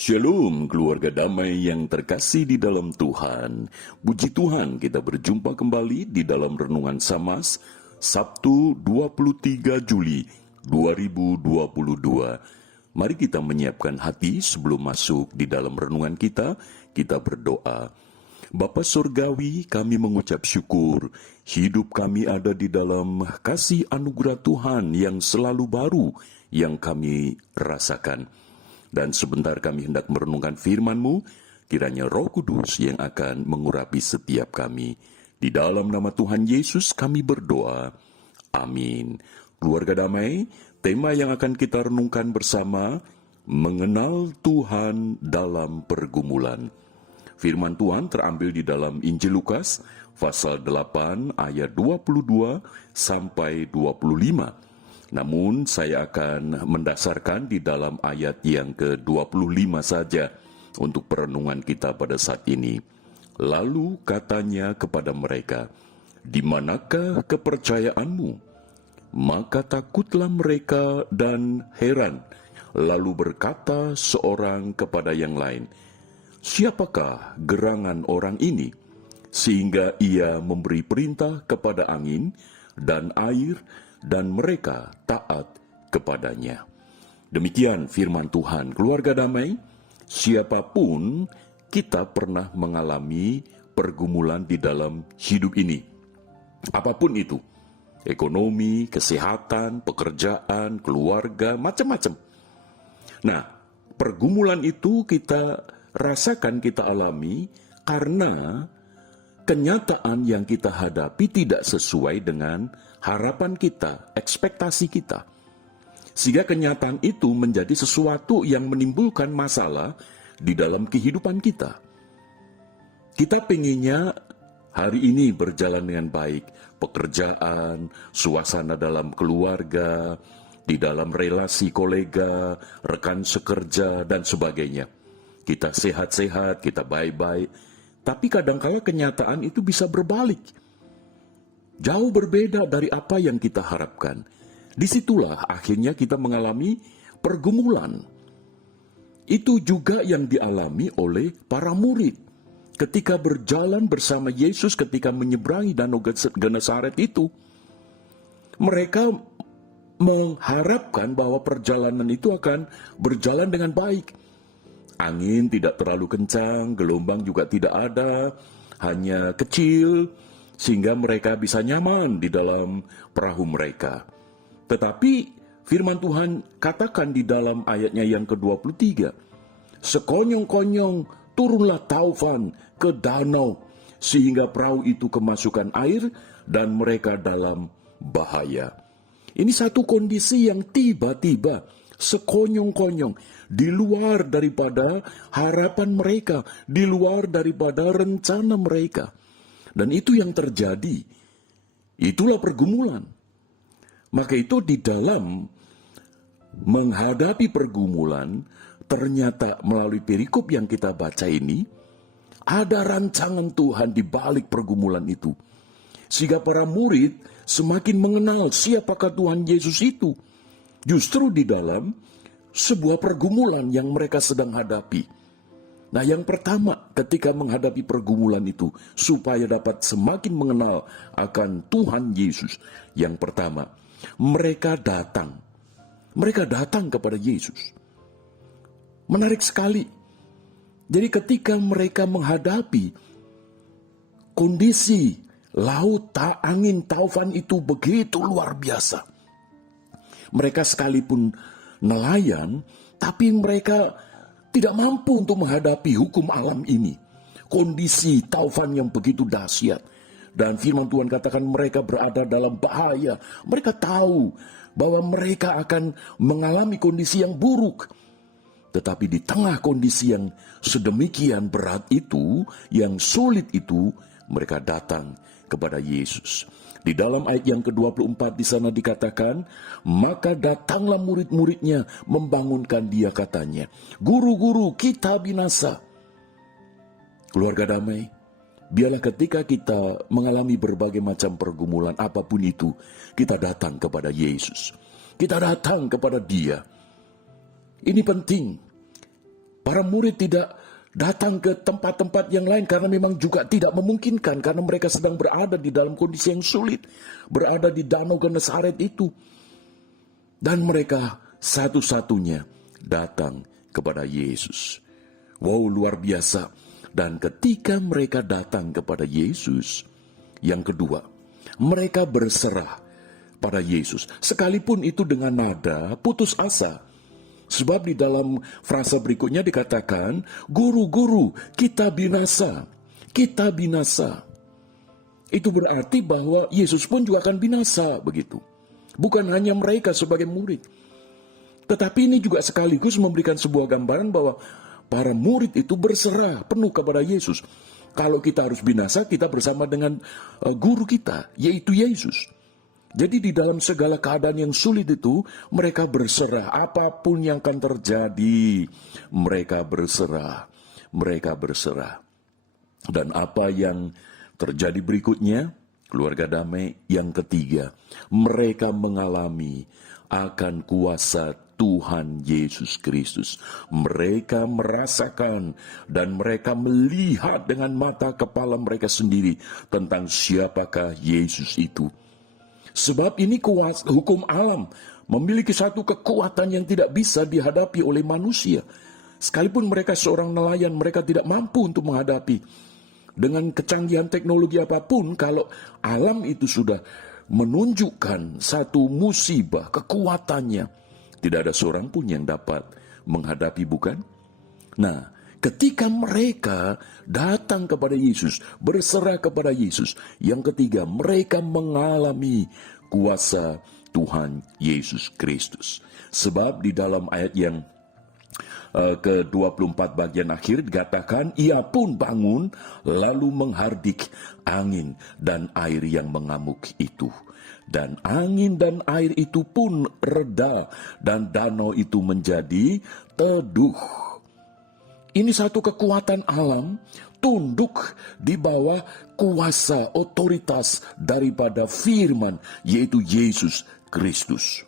Shalom keluarga damai yang terkasih di dalam Tuhan. Puji Tuhan kita berjumpa kembali di dalam Renungan Samas, Sabtu 23 Juli 2022. Mari kita menyiapkan hati sebelum masuk di dalam renungan kita berdoa. Bapa Surgawi, kami mengucap syukur, hidup kami ada di dalam kasih anugerah Tuhan yang selalu baru yang kami rasakan. Dan sebentar kami hendak merenungkan firman-Mu, kiranya Roh Kudus yang akan mengurapi setiap kami. Di dalam nama Tuhan Yesus kami berdoa. Amin. Keluarga damai, tema yang akan kita renungkan bersama, mengenal Tuhan dalam pergumulan. Firman Tuhan terambil di dalam Injil Lukas, pasal 8 ayat 22 sampai 25. Namun saya akan mendasarkan di dalam ayat yang ke-25 saja untuk perenungan kita pada saat ini. Lalu katanya kepada mereka, "Di manakah kepercayaanmu?" Maka takutlah mereka dan heran, lalu berkata seorang kepada yang lain, "Siapakah gerangan orang ini, sehingga ia memberi perintah kepada angin dan air, dan mereka taat kepadanya." Demikian firman Tuhan. Keluarga damai, siapapun kita pernah mengalami pergumulan di dalam hidup ini. Apapun itu, ekonomi, kesehatan, pekerjaan, keluarga, macam-macam. Nah, pergumulan itu kita rasakan, kita alami karena kenyataan yang kita hadapi tidak sesuai dengan harapan kita, ekspektasi kita. Sehingga kenyataan itu menjadi sesuatu yang menimbulkan masalah di dalam kehidupan kita. Kita pengennya hari ini berjalan dengan baik, pekerjaan, suasana dalam keluarga, di dalam relasi kolega, rekan sekerja, dan sebagainya. Kita sehat-sehat, kita baik-baik, tapi kadangkala kenyataan itu bisa berbalik. Jauh berbeda dari apa yang kita harapkan. Disitulah akhirnya kita mengalami pergumulan. Itu juga yang dialami oleh para murid. Ketika berjalan bersama Yesus, ketika menyeberangi Danau Genesaret itu, mereka mengharapkan bahwa perjalanan itu akan berjalan dengan baik. Angin tidak terlalu kencang, gelombang juga tidak ada, hanya kecil, sehingga mereka bisa nyaman di dalam perahu mereka. Tetapi firman Tuhan katakan di dalam ayatnya yang ke-23, "Sekonyong-konyong turunlah taufan ke danau, sehingga perahu itu kemasukan air dan mereka dalam bahaya." Ini satu kondisi yang tiba-tiba, sekonyong-konyong, di luar daripada harapan mereka, di luar daripada rencana mereka. Dan itu yang terjadi. Itulah pergumulan. Maka itu di dalam menghadapi pergumulan, ternyata melalui perikop yang kita baca ini, ada rancangan Tuhan di balik pergumulan itu. Sehingga para murid semakin mengenal siapakah Tuhan Yesus itu. Justru di dalam sebuah pergumulan yang mereka sedang hadapi. Nah, yang pertama ketika menghadapi pergumulan itu, supaya dapat semakin mengenal akan Tuhan Yesus. Yang pertama, mereka datang. Mereka datang kepada Yesus. Menarik sekali. Jadi ketika mereka menghadapi kondisi laut, angin, taufan itu begitu luar biasa. Mereka sekalipun nelayan, tapi mereka tidak mampu untuk menghadapi hukum alam ini. Kondisi taufan yang begitu dahsyat. Dan firman Tuhan katakan mereka berada dalam bahaya. Mereka tahu bahwa mereka akan mengalami kondisi yang buruk. Tetapi di tengah kondisi yang sedemikian berat itu, yang sulit itu, mereka datang kepada Yesus. Di dalam ayat yang ke-24 di sana dikatakan, maka datanglah murid-muridnya membangunkan dia, katanya, "Guru-guru, kita binasa." Keluarga damai, biarlah ketika kita mengalami berbagai macam pergumulan apapun itu, kita datang kepada Yesus. Kita datang kepada Dia. Ini penting. Para murid tidak datang ke tempat-tempat yang lain karena memang juga tidak memungkinkan, karena mereka sedang berada di dalam kondisi yang sulit, berada di Danau Genesaret itu. Dan mereka satu-satunya datang kepada Yesus. Wow, luar biasa. Dan ketika mereka datang kepada Yesus, yang kedua, mereka berserah pada Yesus. Sekalipun itu dengan nada putus asa. Sebab di dalam frasa berikutnya dikatakan, "Guru-guru, kita binasa, kita binasa." Itu berarti bahwa Yesus pun juga akan binasa, begitu. Bukan hanya mereka sebagai murid. Tetapi ini juga sekaligus memberikan sebuah gambaran bahwa para murid itu berserah penuh kepada Yesus. Kalau kita harus binasa, kita bersama dengan guru kita, yaitu Yesus. Jadi di dalam segala keadaan yang sulit itu, mereka berserah. Apapun yang akan terjadi, mereka berserah. Mereka berserah. Dan apa yang terjadi berikutnya? Keluarga damai yang ketiga. Mereka mengalami akan kuasa Tuhan Yesus Kristus. Mereka merasakan dan mereka melihat dengan mata kepala mereka sendiri tentang siapakah Yesus itu. Sebab ini hukum alam memiliki satu kekuatan yang tidak bisa dihadapi oleh manusia. Sekalipun mereka seorang nelayan, mereka tidak mampu untuk menghadapi. Dengan kecanggihan teknologi apapun, kalau alam itu sudah menunjukkan satu musibah, kekuatannya, tidak ada seorang pun yang dapat menghadapi, bukan? Nah, ketika mereka datang kepada Yesus, berserah kepada Yesus, yang ketiga, mereka mengalami kuasa Tuhan Yesus Kristus. Sebab di dalam ayat yang ke-24 bagian akhir dikatakan, ia pun bangun lalu menghardik angin dan air yang mengamuk itu. Dan angin dan air itu pun reda dan danau itu menjadi teduh. Ini satu kekuatan alam tunduk di bawah kuasa otoritas daripada firman, yaitu Yesus Kristus.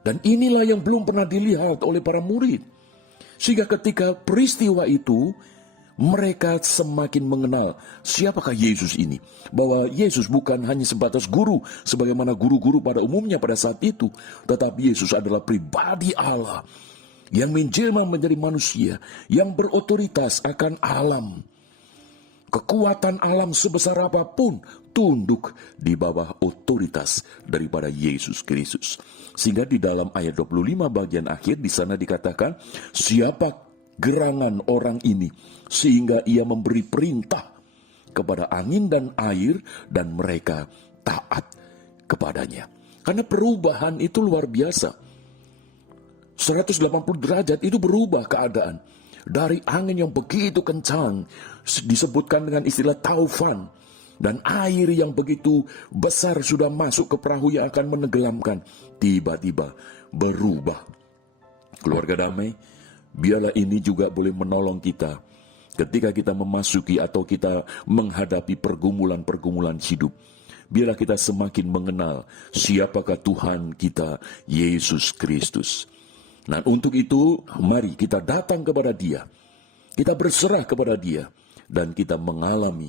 Dan inilah yang belum pernah dilihat oleh para murid. Sehingga ketika peristiwa itu, mereka semakin mengenal siapakah Yesus ini. Bahwa Yesus bukan hanya sebatas guru, sebagaimana guru-guru pada umumnya pada saat itu. Tetapi Yesus adalah pribadi Allah yang menjelma menjadi manusia, yang berotoritas akan alam. Kekuatan alam sebesar apapun tunduk di bawah otoritas daripada Yesus Kristus. Sehingga di dalam ayat 25 bagian akhir di sana dikatakan, siapa gerangan orang ini sehingga ia memberi perintah kepada angin dan air dan mereka taat kepadanya. Karena perubahan itu luar biasa. 180 derajat itu berubah keadaan. Dari angin yang begitu kencang, disebutkan dengan istilah taufan, dan air yang begitu besar sudah masuk ke perahu yang akan menenggelamkan, tiba-tiba berubah. Keluarga damai, biarlah ini juga boleh menolong kita ketika kita memasuki atau kita menghadapi pergumulan-pergumulan hidup. Biarlah kita semakin mengenal siapakah Tuhan kita, Yesus Kristus. Nah, untuk itu, mari kita datang kepada Dia. Kita berserah kepada Dia. Dan kita mengalami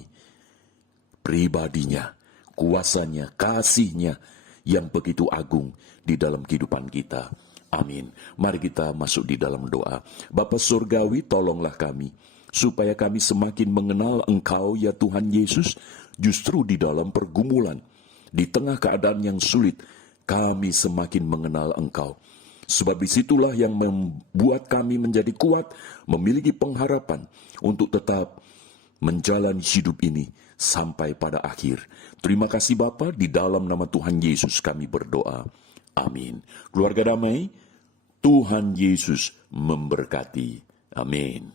pribadinya, kuasanya, kasihnya yang begitu agung di dalam kehidupan kita. Amin. Mari kita masuk di dalam doa. Bapa Surgawi, tolonglah kami, supaya kami semakin mengenal Engkau, ya Tuhan Yesus, justru di dalam pergumulan. Di tengah keadaan yang sulit, kami semakin mengenal Engkau. Sebab disitulah yang membuat kami menjadi kuat, memiliki pengharapan untuk tetap menjalani hidup ini sampai pada akhir. Terima kasih Bapa, di dalam nama Tuhan Yesus kami berdoa. Amin. Keluarga damai, Tuhan Yesus memberkati. Amin.